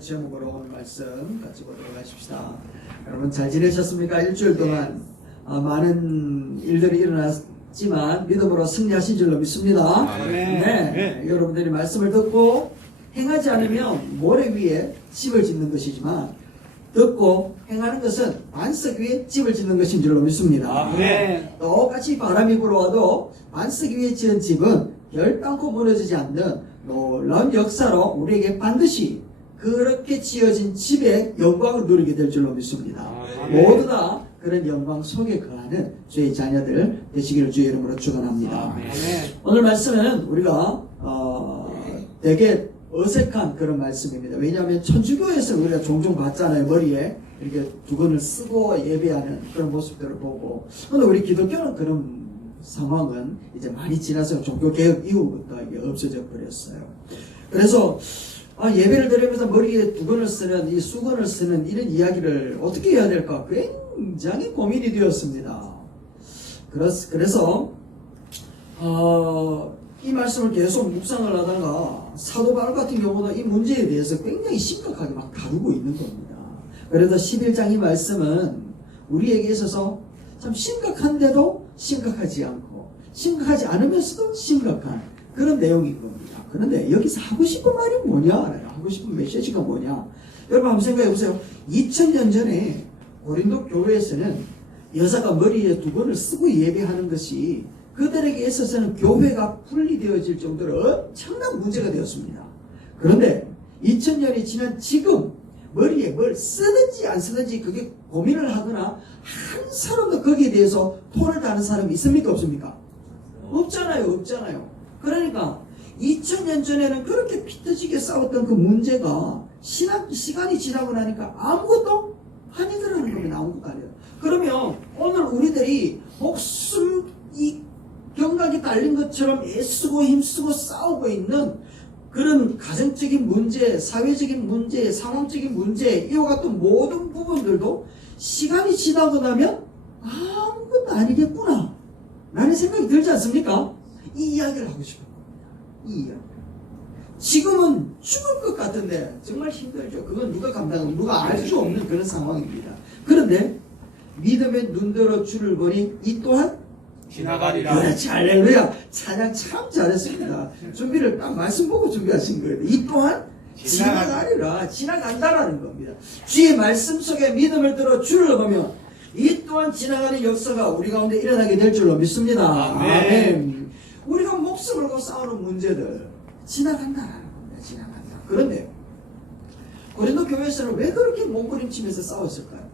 제목으로 오늘 말씀 같이 보도록 하십시다. 여러분 잘 지내셨습니까? 일주일 동안 많은 일들이 일어났지만 믿음으로 승리하신 줄로 믿습니다. 네. 여러분들이 말씀을 듣고 행하지 않으면 모래 위에 집을 짓는 것이지만 듣고 행하는 것은 반석 위에 집을 짓는 것인 줄로 믿습니다. 똑같이 바람이 불어와도 반석 위에 지은 집은 결단코 무너지지 않는 놀라운 역사로 우리에게 반드시 그렇게 지어진 집의 영광을 누리게 될 줄로 믿습니다. 모두 다 그런 영광 속에 거하는 주의 자녀들 되시기를 주의 이름으로 축원합니다. 오늘 말씀은 우리가 되게 어색한 그런 말씀입니다. 왜냐하면 천주교에서 우리가 종종 봤잖아요. 머리에 이렇게 두건을 쓰고 예배하는 그런 모습들을 보고. 그런데 우리 기독교는 그런 상황은 이제 많이 지나서 종교개혁 이후부터 이게 없어져 버렸어요. 그래서 예배를 드리면서 머리에 두건을 쓰는, 이 수건을 쓰는 이런 이야기를 어떻게 해야 될까 굉장히 고민이 되었습니다. 그래서 이 말씀을 계속 묵상을 하다가 사도 바울 같은 경우는 이 문제에 대해서 굉장히 심각하게 막 다루고 있는 겁니다. 그래서 11장 이 말씀은 우리에게 있어서 참 심각한데도 심각하지 않고 심각하지 않으면서도 심각한 그런 내용인 겁니다. 그런데 여기서 하고 싶은 말이 뭐냐? 하고 싶은 메시지가 뭐냐? 여러분 한번 생각해 보세요. 2000년 전에 고린도 교회에서는 여자가 머리에 두건을 쓰고 예배하는 것이 그들에게 있어서는 교회가 분리되어질 정도로 엄청난 문제가 되었습니다. 그런데 2000년이 지난 지금 머리에 뭘 쓰든지 안 쓰든지 그게 고민을 하거나 한 사람도 거기에 대해서 토를 다는 사람이 있습니까? 없습니까? 없잖아요. 그러니까 2000년 전에는 그렇게 피터지게 싸웠던 그 문제가 시간이 지나고 나니까 아무것도 아니더라는 겁니다. 아무것도 아니에요. 그러면 오늘 우리들이 목숨이 경각이 달린 것처럼 애쓰고 힘쓰고 싸우고 있는 그런 가정적인 문제, 사회적인 문제, 상황적인 문제, 이와 같은 모든 부분들도 시간이 지나고 나면 아무것도 아니겠구나 라는 생각이 들지 않습니까? 이 이야기를 하고 싶은 겁니다. 이 이야기. 지금은 죽을 것 같은데 정말 힘들죠. 그건 누가 감당하고 누가 알 수 없는 그런 상황입니다. 그런데 믿음의 눈들어 주를 보니 이 또한 지나가리라. 그렇지, 할렐루야. 찬양 참 잘했습니다. 준비를 딱 말씀 보고 준비하신 거예요. 이 또한 지나가리라. 지나간다라는 겁니다. 주의 말씀 속에 믿음을 들어 주를 보면 이 또한 지나가는 역사가 우리 가운데 일어나게 될 줄로 믿습니다. 아멘. 우리가 목숨을 걸고 싸우는 문제들 지나간다라는 겁니다. 지나간다. 그런데 고린도 교회에서는 왜 그렇게 몸부림치면서 싸웠을까요?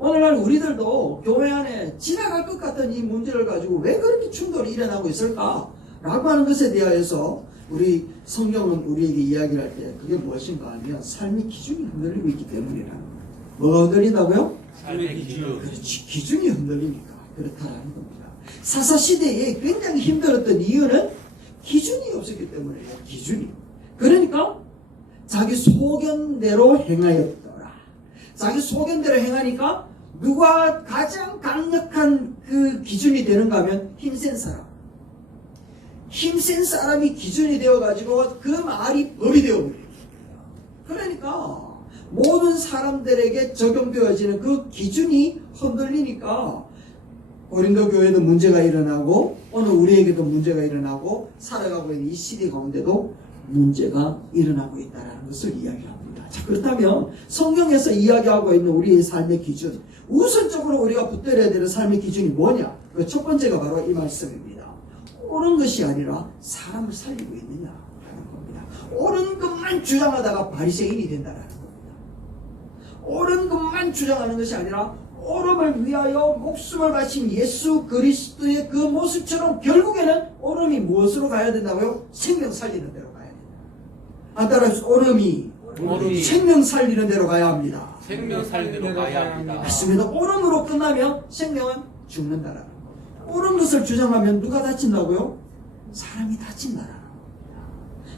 오늘날 우리들도 교회 안에 지나갈 것 같은 이 문제를 가지고 왜 그렇게 충돌이 일어나고 있을까? 라고 하는 것에 대하여서 우리 성경은 우리에게 이야기를 할 때 그게 무엇인가 하면 삶의 기준이 흔들리고 있기 때문이라는 거예요. 뭐가 흔들린다고요? 삶의 기준. 그렇지, 기준이 흔들리니까 그렇다라는 겁니다. 사사시대에 굉장히 힘들었던 이유는 기준이 없었기 때문이에요. 기준이. 그러니까 자기 소견대로 행하였더라. 자기 소견대로 행하니까 누가 가장 강력한 그 기준이 되는가 하면 힘센 사람. 힘센 사람이 기준이 되어가지고 그 말이 법이 되어버려요. 그러니까 모든 사람들에게 적용되어지는 그 기준이 흔들리니까 고린도 교회도 문제가 일어나고 오늘 우리에게도 문제가 일어나고 살아가고 있는 이 시대 가운데도 문제가 일어나고 있다는 것을 이야기합니다. 자, 그렇다면 성경에서 이야기하고 있는 우리의 삶의 기준, 우선적으로 우리가 붙들어야 되는 삶의 기준이 뭐냐? 그 첫 번째가 바로 이 말씀입니다. 옳은 것이 아니라 사람을 살리고 있느냐라는 겁니다. 옳은 것만 주장하다가 바리새인이 된다라는 겁니다. 옳은 것만 주장하는 것이 아니라 옳음을 위하여 목숨을 바친 예수 그리스도의 그 모습처럼 결국에는 옳음이 무엇으로 가야 된다고요? 생명 살리는 대로 가야 된다. 안 따라서 옳음이 생명 살리는 대로 가야 합니다. 생명 살리는 대로 가야 합니다. 맞습니다. 옳음으로 끝나면 생명은 죽는다라는 겁니다. 옳은 것을 주장하면 누가 다친다고요? 사람이 다친다라는 겁니다.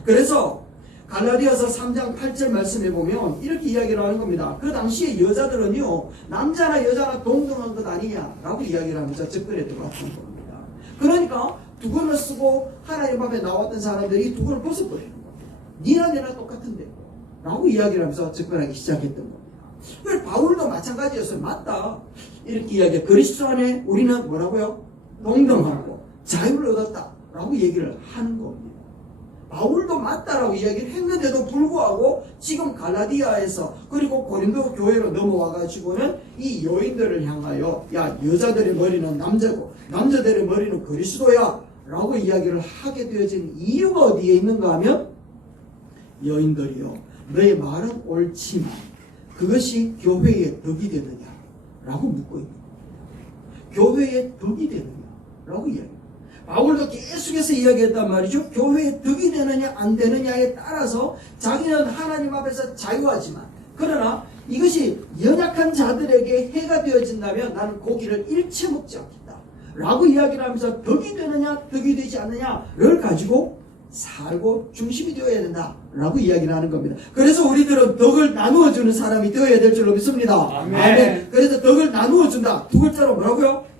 그래서 갈라디아서 3장 8절 말씀에 보면 이렇게 이야기를 하는 겁니다. 그 당시에 여자들은요, 남자나 여자나 동등한 것 아니냐라고 이야기를 하면서 접근에 들어왔던 겁니다. 그러니까 두건을 쓰고 하나님 앞에 나왔던 사람들이 두건을 벗어버리는 겁니다. 니나 내나 똑같은데 라고 이야기를 하면서 접근하기 시작했던 겁니다. 그래서 바울도 마찬가지였어요. 맞다. 이렇게 이야기해. 그리스도 안에 우리는 뭐라고요? 동등하고 자유를 얻었다. 라고 얘기를 하는 겁니다. 바울도 맞다라고 이야기를 했는데도 불구하고 지금 갈라디아에서 그리고 고린도 교회로 넘어와 가지고는 이 여인들을 향하여 야 여자들의 머리는 남자고 남자들의 머리는 그리스도야 라고 이야기를 하게 되어진 이유가 어디에 있는가 하면 여인들이요 너의 말은 옳지만 그것이 교회의 덕이 되느냐 라고 묻고 있는 거예요. 교회의 덕이 되느냐 라고 이야기합니다. 바울도 계속해서 이야기했단 말이죠. 교회에 덕이 되느냐 안 되느냐에 따라서 자기는 하나님 앞에서 자유하지만 그러나 이것이 연약한 자들에게 해가 되어진다면 나는 고기를 일체 먹지 않겠다 라고 이야기를 하면서 덕이 되느냐 덕이 되지 않느냐를 가지고 살고 중심이 되어야 된다 라고 이야기를 하는 겁니다. 그래서 우리들은 덕을 나누어 주는 사람이 되어야 될 줄로 믿습니다. 아멘. 그래서 덕을 나누어 준다. 두 글자로 뭐라고요?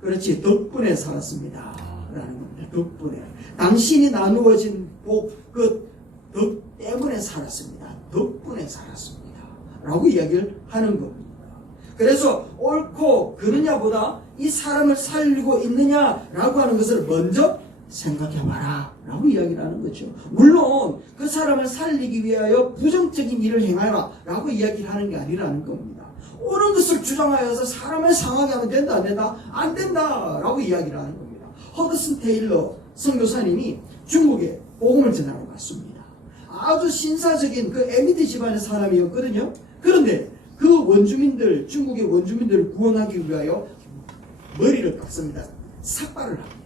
그렇지, 덕분에 살았습니다 라는 겁니다. 덕분에 당신이 나누어진 복, 그 덕 때문에 살았습니다. 덕분에 살았습니다 라고 이야기를 하는 겁니다. 그래서 옳고 그르냐보다 이 사람을 살리고 있느냐라고 하는 것을 먼저 생각해봐라 라고 이야기를 하는 거죠. 물론 그 사람을 살리기 위하여 부정적인 일을 행하라 라고 이야기를 하는 게 아니라는 겁니다. 옳은 것을 주장하여서 사람을 상하게 하면 된다 안 된다? 안 된다 라고 이야기를 하는 겁니다. 허드슨 테일러 선교사님이 중국에 복음을 전하러 갔습니다. 아주 신사적인 그 에미드 집안의 사람이었거든요. 그런데 그 원주민들, 중국의 원주민들을 구원하기 위하여 머리를 깎습니다. 삭발을 합니다.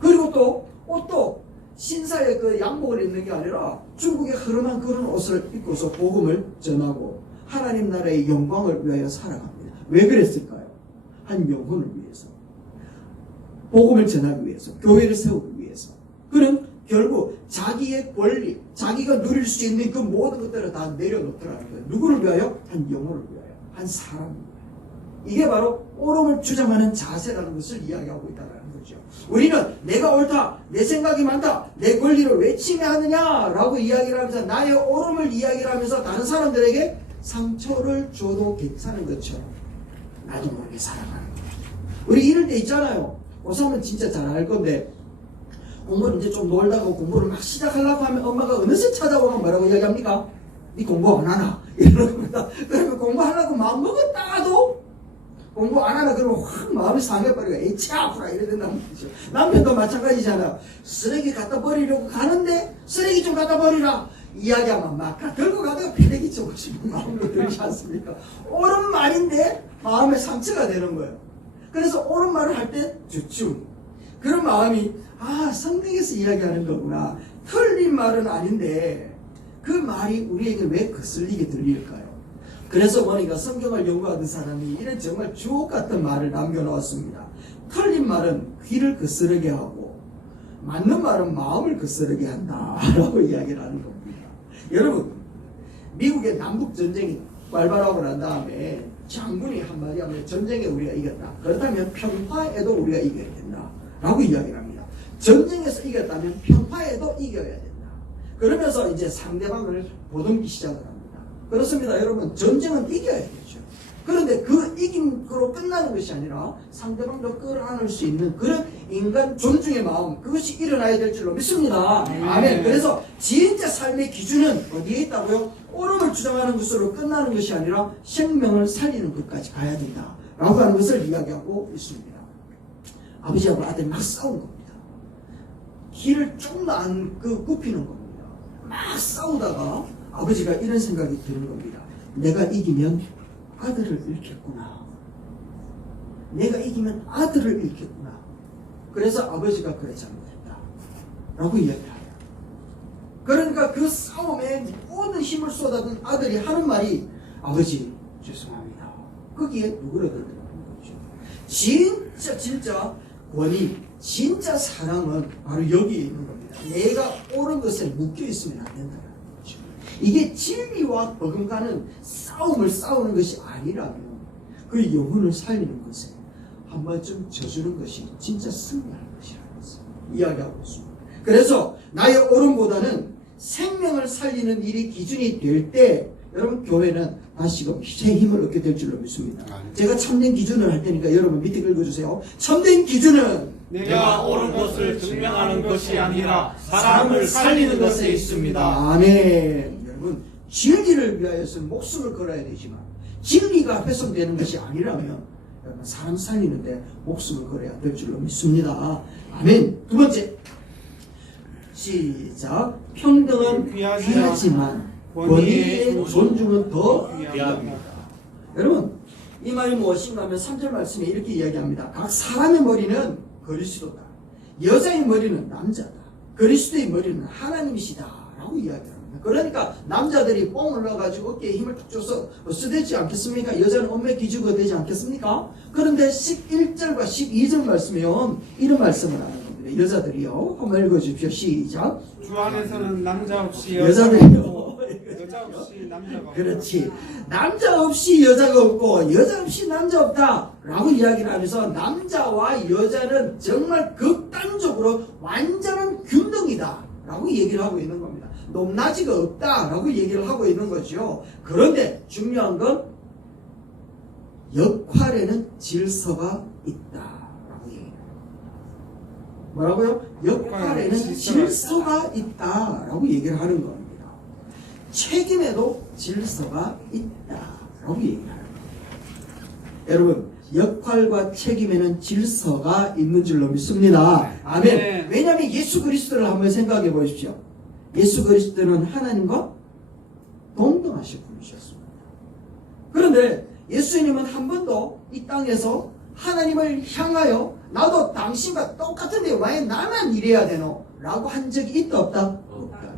그리고 또 옷도 신사의 그 양복을 입는 게 아니라 중국의 흐름한 그런 옷을 입고서 복음을 전하고 하나님 나라의 영광을 위하여 살아갑니다. 왜 그랬을까요? 한 영혼을 위해서, 복음을 전하기 위해서, 교회를 세우기 위해서. 그는 결국 자기의 권리, 자기가 누릴 수 있는 그 모든 것들을 다 내려놓더라는 거예요. 누구를 위하여? 한 영혼을 위하여, 한 사람을 위하여. 이게 바로 옳음을 주장하는 자세라는 것을 이야기하고 있다는 거죠. 우리는 내가 옳다, 내 생각이 많다, 내 권리를 왜 침해하느냐라고 이야기를 하면서 나의 옳음을 이야기를 하면서 다른 사람들에게 상처를 줘도 괜찮은 것처럼 나도 모르게 살아가는 거예요. 우리 이럴 때 있잖아요. 고3은 진짜 잘 알 건데 공부를 이제 좀 놀다가 공부를 막 시작하려고 하면 엄마가 어느새 찾아오면 뭐라고 이야기합니까? 네 공부 안 하나? 이러는 겁니다. 그러면 공부하려고 마음 먹었다가도 공부 안 하나 그러면 확 마음이 상해버리고 에이 아프라 이래 된다는 거죠. 남편도 마찬가지잖아요. 쓰레기 갖다 버리려고 가는데 쓰레기 좀 갖다 버리라 이야기하면 막 들고 가다가 패대기 쳐고 싶은 마음으로 들지 않습니까? 옳은 말인데 마음에 상처가 되는 거예요. 그래서 옳은 말을 할 때 주춤, 그런 마음이 성경에서 이야기하는 거구나, 틀린 말은 아닌데 그 말이 우리에게 왜 거슬리게 들릴까요? 그래서 보니까 성경을 연구하던 사람이 이런 정말 주옥 같은 말을 남겨놓았습니다. 틀린 말은 귀를 거스르게 하고 맞는 말은 마음을 거스르게 한다 라고 이야기를 하는 겁니다. 여러분, 미국의 남북전쟁이 발발하고 난 다음에 장군이 한마디 하면 전쟁에 우리가 이겼다. 그렇다면 평화에도 우리가 이겨야 된다 라고 이야기를 합니다. 전쟁에서 이겼다면 평화에도 이겨야 된다. 그러면서 이제 상대방을 보듬기 시작을 합니다. 그렇습니다. 여러분, 전쟁은 이겨야 되죠. 그런데 그 이김으로 끝나는 것이 아니라 상대방도 끌어안을 수 있는 그런 인간 존중의 마음, 그것이 일어나야 될 줄로 믿습니다. 아멘. 그래서 진짜 삶의 기준은 어디에 있다고요? 옳음을 주장하는 것으로 끝나는 것이 아니라 생명을 살리는 것까지 가야 된다 라고 하는 것을 이야기하고 있습니다. 아버지하고 아들이 막 싸운 겁니다. 길을 좀 더 안 굽히는 겁니다. 막 싸우다가 아버지가 이런 생각이 드는 겁니다. 내가 이기면 아들을 잃겠구나. 내가 이기면 아들을 잃겠구나. 그래서 아버지가 그래 잘못했다 라고 이야기해요. 그러니까 그 싸움에 모든 힘을 쏟아든 아들이 하는 말이 아버지 죄송합니다. 거기에 누구를 들더라는 거죠. 진짜 권위, 진짜 사랑은 바로 여기에 있는 겁니다. 내가 옳은 것에 묶여 있으면 안 된다는 거죠. 이게 진리와 버금가는 싸움을 싸우는 것이 아니라면 그 영혼을 살리는 것에 한 번쯤 져주는 것이 진짜 승리하는 것이라는 것을 이야기하고 있습니다. 그래서 나의 옳음보다는 생명을 살리는 일이 기준이 될 때 여러분 교회는 다시금 새 힘을 얻게 될 줄로 믿습니다. 제가 참된 기준을 할 테니까 여러분 밑에 읽어주세요. 참된 기준은 내가 옳은 것을 증명하는 것이 아니라 사람을 살리는 것에 있습니다. 아멘. 여러분 진리를 위하여서는 목숨을 걸어야 되지만 진리가 훼손되는 것이 아니라면 여러분 사람 살리는데 목숨을 걸어야 될 줄로 믿습니다. 아멘. 두 번째 시작. 평등은 귀하지만 권위의 존중은 더 귀합니다. 여러분 이 말이 무엇인가 하면 3절 말씀에 이렇게 이야기합니다. 각 사람의 머리는 그리스도다. 여자의 머리는 남자다. 그리스도의 머리는 하나님이시다 라고 이야기합니다. 그러니까 남자들이 뽕을 넣어가지고 어깨에 힘을 탁 줘서 쓰되지 않겠습니까? 여자는 엄매 기주가 되지 않겠습니까? 그런데 11절과 12절 말씀에요 이런 말씀을 하는 겁니다. 여자들이요 한번 읽어주십시오. 시작. 주 안에서는 남자 없이 여자들이요 여자 없이 남자가 없다. 그렇지. 남자 없이 여자가 없고 여자 없이 남자 없다 라고 이야기를 하면서 남자와 여자는 정말 극단적으로 완전한 균등이다 라고 얘기를 하고 있는 겁니다. 높낮이가 없다 라고 얘기를 하고 있는 거죠. 그런데 중요한 건 역할에는 질서가 있다 라고 얘기해요. 뭐라고요? 역할에는 질서가 있다 라고 얘기를 하는 겁니다. 책임에도 질서가 있다라고 얘기하는 거예요. 여러분 역할과 책임에는 질서가 있는 줄로 믿습니다. 아멘. 네. 왜냐하면 예수 그리스도를 한번 생각해 보십시오. 예수 그리스도는 하나님과 동등하신 분이셨습니다. 그런데 예수님은 한 번도 이 땅에서 하나님을 향하여 나도 당신과 똑같은데 왜 나만 이래야 되노? 라고 한 적이 있다 없다? 없다.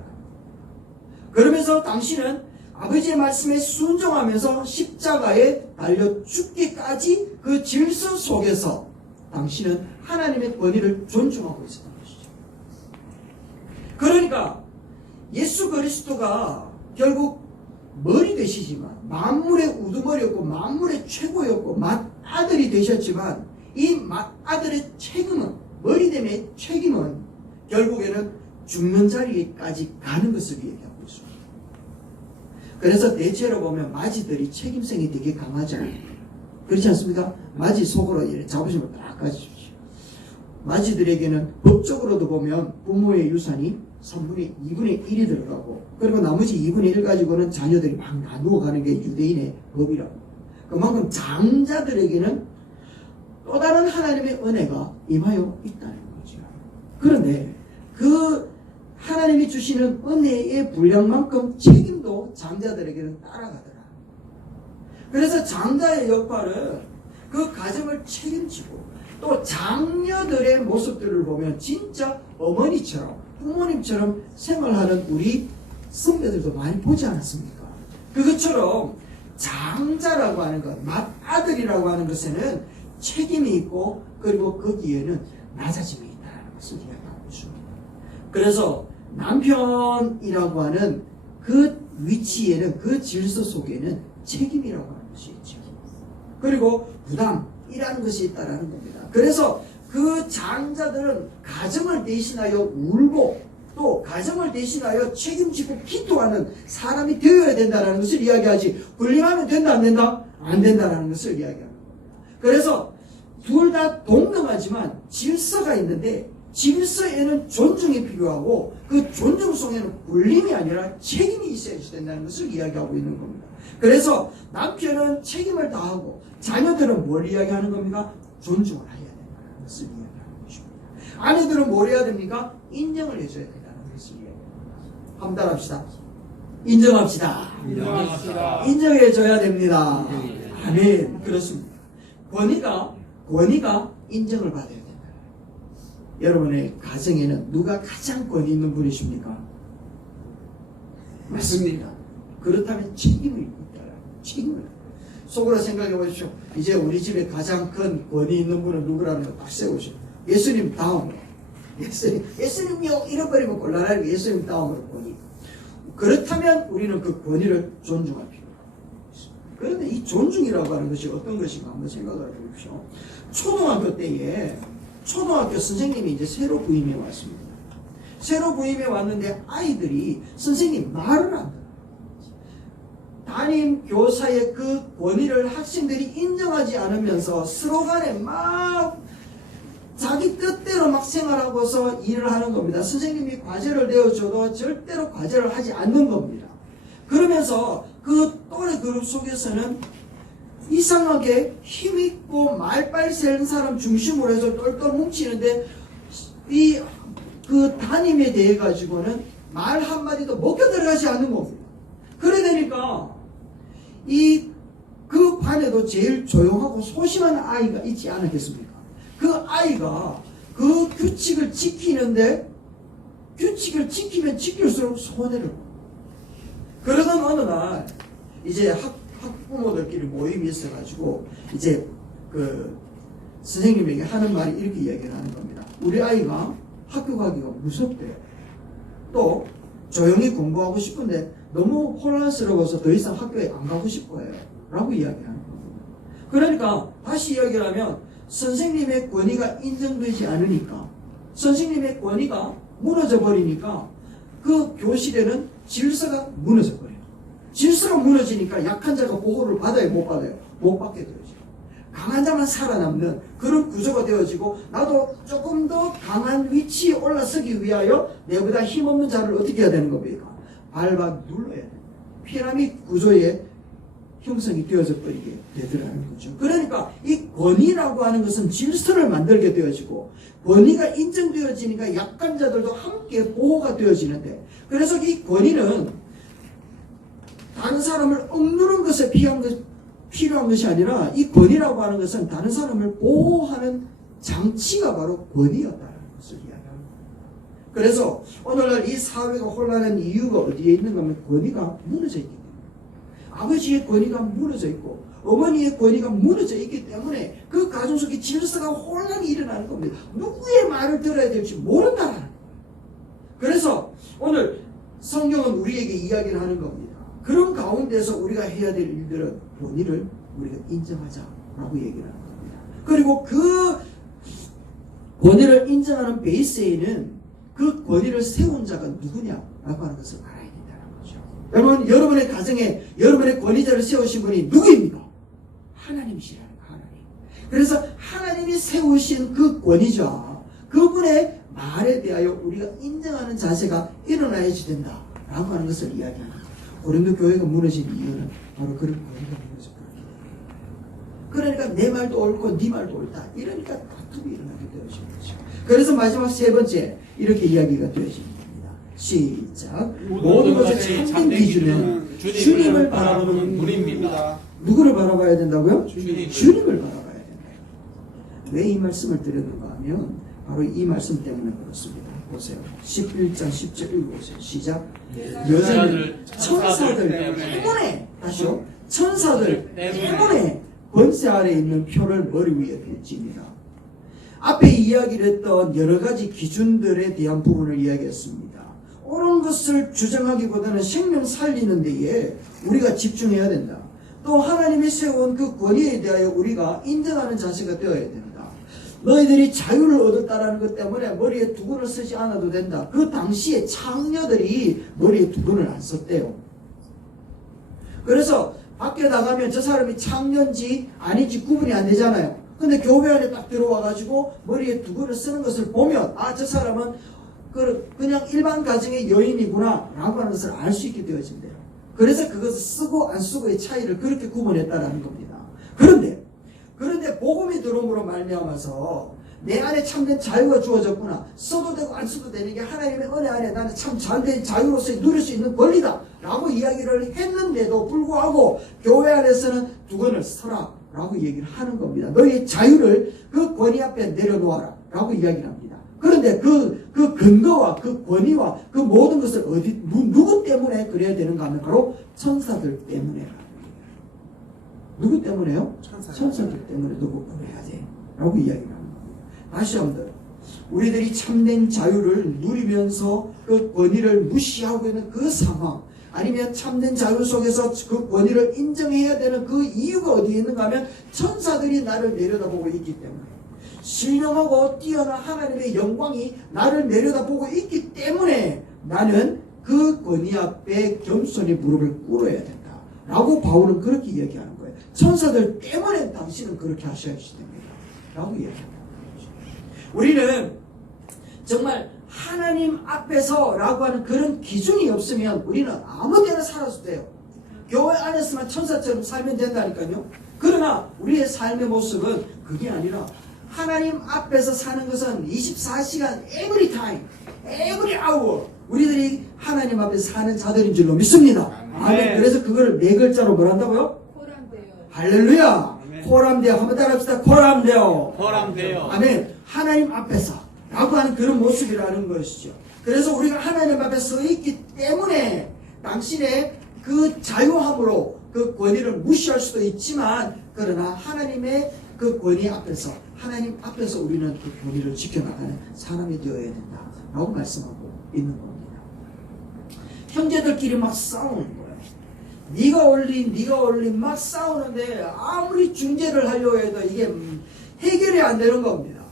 그러면서 당신은 아버지의 말씀에 순종하면서 십자가에 달려 죽기까지 그 질서 속에서 당신은 하나님의 권위를 존중하고 있었던 것이죠. 그러니까 예수 그리스도가 결국 머리 되시지만 만물의 우두머리였고 만물의 최고였고 맏아들이 되셨지만 이 맏아들의 책임은 머리됨의 책임은 결국에는 죽는 자리까지 가는 것을 얘기합니다. 그래서 대체로 보면 마지들이 책임성이 되게 강하잖아요. 그렇지 않습니까? 마지 속으로 이렇게 잡으시면 딱 가십시오. 마지들에게는 법적으로도 보면 부모의 유산이 2분의 1이 들어가고 그리고 나머지 2분의 1 가지고는 자녀들이 막 나누어 가는 게 유대인의 법이라고. 그만큼 장자들에게는 또 다른 하나님의 은혜가 임하여 있다는 거죠. 그런데 그 하나님이 주시는 은혜의 분량만큼 책임도 장자들에게는 따라가더라. 그래서 장자의 역할은 그 가정을 책임지고 또 장녀들의 모습들을 보면 진짜 어머니처럼 부모님처럼 생활하는 우리 선배들도 많이 보지 않았습니까? 그것처럼 장자라고 하는 것, 맏아들이라고 하는 것에는 책임이 있고 그리고 거기에는 낮아짐이 있다는 것을 이야기하고 있습니다. 그래서 남편이라고 하는 그 위치에는 그 질서 속에는 책임이라고 하는 것이 있죠. 그리고 부담이라는 것이 있다는 겁니다. 그래서 그 장자들은 가정을 대신하여 울고 또 가정을 대신하여 책임지고 기도하는 사람이 되어야 된다는 것을 이야기하지 분리하면 된다 안 된다? 안 된다는 것을 이야기하는 겁니다. 그래서 둘 다 동등하지만 질서가 있는데 질서에는 존중이 필요하고 그 존중 속에는 불림이 아니라 책임이 있어야 된다는 것을 이야기하고 있는 겁니다. 그래서 남편은 책임을 다하고 자녀들은 뭘 이야기하는 겁니까? 존중을 해야 된다는 것을 이야기하는 것입니다. 아내들은 뭘 해야 됩니까? 인정을 해줘야 된다는 것을 이야기합니다. 한번 따라합시다. 인정합시다. 인정합시다. 인정해줘야 됩니다. 아멘. 그렇습니다. 권위가 인정을 받아야 된다. 여러분의 가정에는 누가 가장 권위 있는 분이십니까? 맞습니다. 그렇다면 책임이 있다. 책임을. 속으로 생각해 보십시오. 이제 우리 집에 가장 큰 권위 있는 분은 누구라는 걸 딱 세우십시오. 예수님 다음으로. 예수님이요 잃어버리면 곤란하니까 예수님 다음으로 권위. 그렇다면 우리는 그 권위를 존중할 필요가 있습니다. 그런데 이 존중이라고 하는 것이 어떤 것인가 한번 생각을 해보십시오. 초등학교 때에 초등학교 선생님이 이제 새로 부임해 왔습니다. 새로 부임해 왔는데 아이들이 선생님 말을 안 들어요. 담임 교사의 그 권위를 학생들이 인정하지 않으면서 서로 간에 막 자기 뜻대로 막 생활하고서 일을 하는 겁니다. 선생님이 과제를 내어줘도 절대로 과제를 하지 않는 겁니다. 그러면서 그 또래 그룹 속에서는 이상하게 힘있고 말빨 새는 사람 중심으로 해서 똘똘 뭉치는데 그 담임에 대해 가지고는 말 한마디도 먹혀 들어가지 않는 겁니다. 그래 되니까 그 반에도 제일 조용하고 소심한 아이가 있지 않았겠습니까? 그 아이가 그 규칙을 지키는데 규칙을 지키면 지킬수록 손해를 봐요. 그러던 어느 날 이제 학부모들끼리 모임이 있어가지고 이제 그 선생님에게 하는 말이 이렇게 이야기를 하는 겁니다. 우리 아이가 학교 가기가 무섭대요. 또 조용히 공부하고 싶은데 너무 혼란스러워서 더 이상 학교에 안 가고 싶어요. 라고 이야기하는 겁니다. 그러니까 다시 이야기를 하면 선생님의 권위가 인정되지 않으니까 선생님의 권위가 무너져 버리니까 그 교실에는 질서가 무너져 버려요. 질서가 무너지니까 약한 자가 보호를 받아요, 못 받아요? 못 받게 되어지고 강한 자만 살아남는 그런 구조가 되어지고 나도 조금 더 강한 위치에 올라서기 위하여 내보다 힘없는 자를 어떻게 해야 되는 겁니까? 밟아 눌러야 돼요. 피라미드 구조의 형성이 되어져 버리게 되더라는 거죠. 그러니까 이 권위라고 하는 것은 질서를 만들게 되어지고 권위가 인정되어지니까 약한 자들도 함께 보호가 되어지는데 그래서 이 권위는 다른 사람을 억누르는 것에 필요한 것이 아니라 이 권위라고 하는 것은 다른 사람을 보호하는 장치가 바로 권위였다는 것을 이야기합니다. 그래서 오늘날 이 사회가 혼란한 이유가 어디에 있는가 하면 권위가 무너져 있기 때문에 아버지의 권위가 무너져 있고 어머니의 권위가 무너져 있기 때문에 그 가정 속에 질서가 혼란이 일어나는 겁니다. 누구의 말을 들어야 될지 모른다는 거예요. 그래서 오늘 성경은 우리에게 이야기를 하는 겁니다. 그런 가운데서 우리가 해야 될 일들은 권위를 우리가 인정하자라고 얘기를 하는 겁니다. 그리고 그 권위를 인정하는 베이스에는 그 권위를 세운 자가 누구냐라고 하는 것을 알아야 된다는 거죠. 여러분, 여러분의 가정에 여러분의 권위자를 세우신 분이 누구입니까? 하나님이시라는 거예요. 하나님. 그래서 하나님이 세우신 그 권위자, 그분의 말에 대하여 우리가 인정하는 자세가 일어나야지 된다라고 하는 것을 이야기하는 거예요. 고린도 교회가 무너진 이유는 바로 그런 권위가 무너져 버렸기 때문에. 그러니까 내 말도 옳고 네 말도 옳다. 이러니까 다툼이 일어나게 되어지는 거죠. 그래서 마지막 세 번째 이렇게 이야기가 되어지는 겁니다. 시작. 모든 것의 참된 기준은 주님을 바라보는 눈입니다. 누구를 바라봐야 된다고요? 주님을 바라봐야 된다. 왜 이 말씀을 드렸는가 하면 바로 이 말씀 때문에 그렇습니다. 보세요. 11장 10절 읽어보세요. 시작. 여자들 천사들 때문에 다시요. 천사들 때문에 권세 아래 있는 표를 머리 위에 펼칩니다. 앞에 이야기를 했던 여러 가지 기준들에 대한 부분을 이야기했습니다. 옳은 것을 주장하기보다는 생명 살리는 데에 우리가 집중해야 된다. 또 하나님이 세운 그 권위에 대하여 우리가 인정하는 자세가 되어야 된다. 너희들이 자유를 얻었다라는 것 때문에 머리에 두건을 쓰지 않아도 된다. 그 당시에 창녀들이 머리에 두건을 안 썼대요. 그래서 밖에 나가면 저 사람이 창녀인지 아닌지 구분이 안 되잖아요. 근데 교회 안에 딱 들어와가지고 머리에 두건을 쓰는 것을 보면 아, 저 사람은 그냥 일반 가정의 여인이구나 라고 하는 것을 알 수 있게 되어진대요. 그래서 그것을 쓰고 안 쓰고의 차이를 그렇게 구분했다라는 겁니다. 그런데 복음이 들어옴으로 말미암아서 내 안에 참된 자유가 주어졌구나. 써도 되고 안 써도 되는 게 하나님의 은혜 안에 나는 참 잘된 자유로서 누릴 수 있는 권리다 라고 이야기를 했는데도 불구하고 교회 안에서는 두건을 써라 라고 얘기를 하는 겁니다. 너희의 자유를 그 권위 앞에 내려놓아라 라고 이야기를 합니다. 그런데 그 근거와 그 권위와 그 모든 것을 누구 때문에 그래야 되는가 하면 바로 천사들 때문에. 누구 때문에요? 천사들 때문에 누구 그래야 돼 라고 이야기를 합니다. 다시 한번 우리들이 참된 자유를 누리면서 그 권위를 무시하고 있는 그 상황, 아니면 참된 자유 속에서 그 권위를 인정해야 되는 그 이유가 어디에 있는가 하면 천사들이 나를 내려다보고 있기 때문에, 신령하고 뛰어난 하나님의 영광이 나를 내려다보고 있기 때문에 나는 그 권위 앞에 겸손히 무릎을 꿇어야 된다 라고 바울은 그렇게 이야기하는 거예요. 천사들 때문에 당신은 그렇게 하셔야지 됩니다 라고 이야기합니다. 우리는 정말 하나님 앞에서 라고 하는 그런 기준이 없으면 우리는 아무 데나 살아도 돼요. 교회 안에서만 천사처럼 살면 된다니까요. 그러나 우리의 삶의 모습은 그게 아니라 하나님 앞에서 사는 것은 24시간 every time, every hour 우리들이 하나님 앞에서 사는 자들인 줄로 믿습니다. 아멘. 그래서 그걸 네 글자로 뭐란다고요? 코람데요. 할렐루야. 아멘. 코람데요. 한번 따라합시다. 코람데요. 보람되어 아멘. 하나님 앞에서 라고 하는 그런 모습이라는 것이죠. 그래서 우리가 하나님 앞에 서 있기 때문에 당신의 그 자유함으로 그 권위를 무시할 수도 있지만 그러나 하나님의 그 권위 앞에서 하나님 앞에서 우리는 그 권위를 지켜나가는 사람이 되어야 된다 라고 말씀하고 있는 겁니다. 형제들끼리 막 싸우는 거예요. 네가 올린 막 싸우는데 아무리 중재를 하려고 해도 이게 해결이 안 되는 겁니다.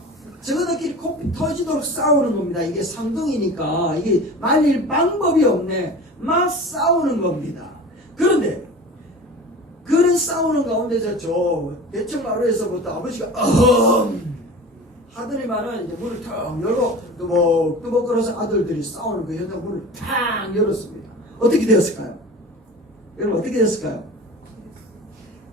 저거들끼리 코피 터지도록 싸우는 겁니다. 이게 상등이니까 이게 말릴 방법이 없네. 막 싸우는 겁니다. 그런데 그런 싸우는 가운데서 저 대청마루에서부터 아버지가 하더니만은 이제 문을 탁 열고 뜨벅뜨벅 걸어서 아들들이 싸우는 그 현장 문을 탁 열었습니다. 어떻게 되었을까요? 여러분 어떻게 되었을까요?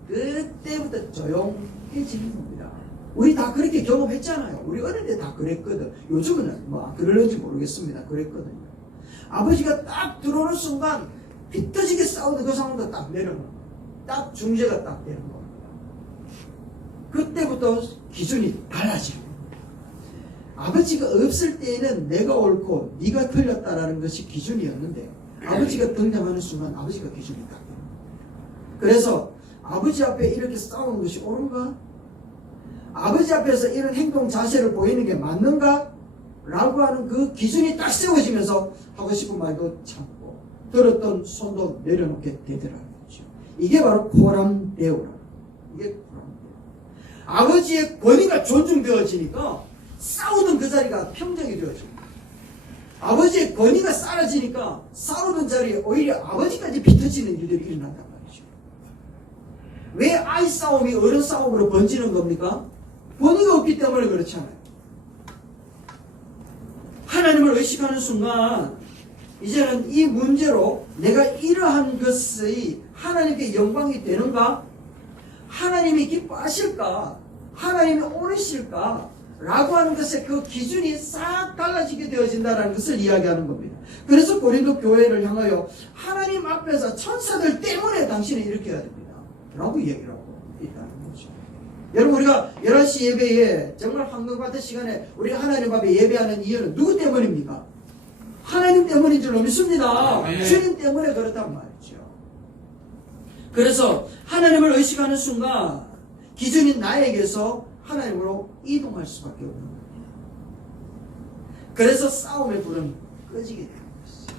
그때부터 조용해지는 겁니다. 우리 다 그렇게 경험했잖아요. 우리 어릴 때 다 그랬거든. 요즘은 뭐 그럴는지 모르겠습니다. 그랬거든요. 아버지가 딱 들어오는 순간 피 터지게 싸우는 그 상황도 딱 내려놓는 거예요. 딱 중재가 딱 되는 겁니다. 그때부터 기준이 달라지는 겁니다. 아버지가 없을 때에는 내가 옳고 네가 틀렸다라는 것이 기준이었는데 아버지가 등장하는 순간 아버지가 기준이 딱 되는 거예요. 그래서 아버지 앞에 이렇게 싸우는 것이 옳은가? 아버지 앞에서 이런 행동 자세를 보이는 게 맞는가? 라고 하는 그 기준이 딱 세워지면서 하고 싶은 말도 참고 들었던 손도 내려놓게 되더라고요. 이게 바로 코람데오라. 이게 코람데오. 아버지의 권위가 존중되어지니까 싸우던 그 자리가 평정이 되어집니다. 아버지의 권위가 사라지니까 싸우던 자리에 오히려 아버지까지 비터지는 일들이 일어난단 말이죠. 왜 아이 싸움이 어른 싸움으로 번지는 겁니까? 권위가 없기 때문에 그렇잖아요. 하나님을 의식하는 순간 이제는 이 문제로 내가 이러한 것이 하나님께 영광이 되는가? 하나님이 기뻐하실까? 하나님이 오르실까? 라고 하는 것에 그 기준이 싹 달라지게 되어진다는 것을 이야기하는 겁니다. 그래서 고린도 교회를 향하여 하나님 앞에서 천사들 때문에 당신은 이렇게 해야 됩니다. 라고 얘기를 하고 있다는 거죠. 여러분 우리가 11시 예배에 정말 황금 같은 시간에 우리가 하나님 앞에 예배하는 이유는 누구 때문입니까? 하나님 때문인 줄로 믿습니다. 네. 주님 때문에 그렇단 말이죠. 그래서 하나님을 의식하는 순간 기준인 나에게서 하나님으로 이동할 수밖에 없는 겁니다. 그래서 싸움의 불은 꺼지게 되는 것이죠.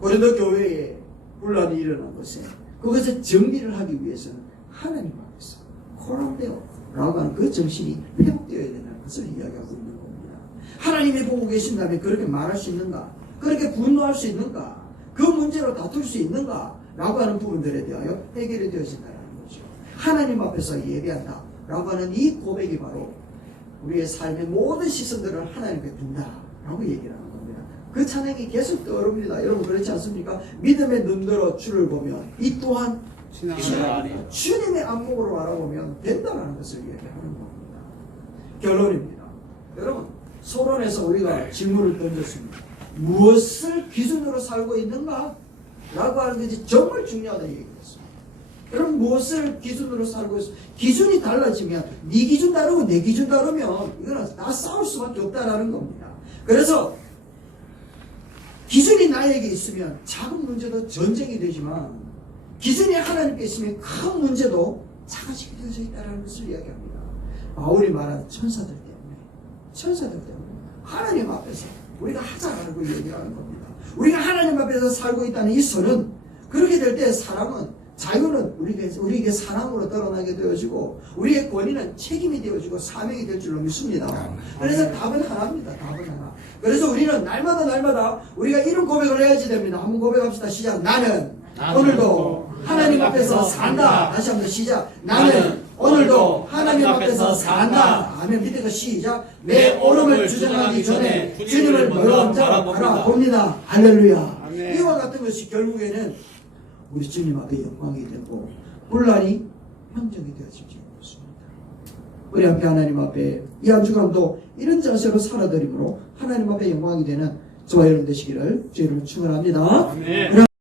고린도 교회에 분란이 일어난 것에 그것을 정리를 하기 위해서는 하나님 앞에서 코람데오 라고 하는 그 정신이 회복되어야 된다는 것을 이야기하고 있는 겁니다. 하나님이 보고 계신다면 그렇게 말할 수 있는가? 그렇게 분노할 수 있는가? 그 문제로 다툴 수 있는가? 라고 하는 부분들에 대하여 해결이 되어진다는 거죠. 하나님 앞에서 예배한다 라고 하는 이 고백이 바로 우리의 삶의 모든 시선들을 하나님께 둔다 라고 얘기를 하는 겁니다. 그 찬양이 계속 떠오릅니다. 여러분 그렇지 않습니까? 믿음의 눈으로 주를 보면 이 또한 지나가리. 주님의 안목으로 바라보면 된다는 것을 얘기하는 겁니다. 결론입니다. 여러분 소론에서 우리가 질문을 던졌습니다. 무엇을 기준으로 살고 있는가? 라고 하는 것이 정말 중요하다는 얘기였습니다. 여러분 무엇을 기준으로 살고 있어? 기준이 달라지면 네 기준 다르고 내 기준 다르면 이거는 다 싸울 수밖에 없다라는 겁니다. 그래서 기준이 나에게 있으면 작은 문제도 전쟁이 되지만 기준이 하나님께 있으면 큰 문제도 작아지게 되어져 있다는 것을 이야기합니다. 바울이 말하는 천사들 때문에 하나님 앞에서 우리가 하자라고 얘기하는 겁니다. 우리가 하나님 앞에서 살고 있다는 이 선은 그렇게 될 때 사람은 자유는 우리에게 사랑으로 드러나게 되어지고 우리의 권위는 책임이 되어지고 사명이 될 줄로 믿습니다. 그래서 답은 하나입니다. 답은 하나. 그래서 우리는 날마다 우리가 이런 고백을 해야지 됩니다. 한번 고백합시다. 시작. 나는 오늘도 하나님 앞에서 산다. 다시 한번 시작. 나는 오늘도 하나님 앞에서 산다. 아멘. 밑에가 시작. 내 오름을 주장하기 전에 주님을 먼저 바라봅니다. 할렐루야. 아멘. 이와 같은 것이 결국에는 우리 주님 앞에 영광이 되고 분란이 평정이 되어질 줄 믿습니다. 우리 함께 하나님 앞에 이 한 주간도 이런 자세로 살아드림으로 하나님 앞에 영광이 되는 저와 여러분 되시기를 주의 이름으로 축원합니다. 아멘.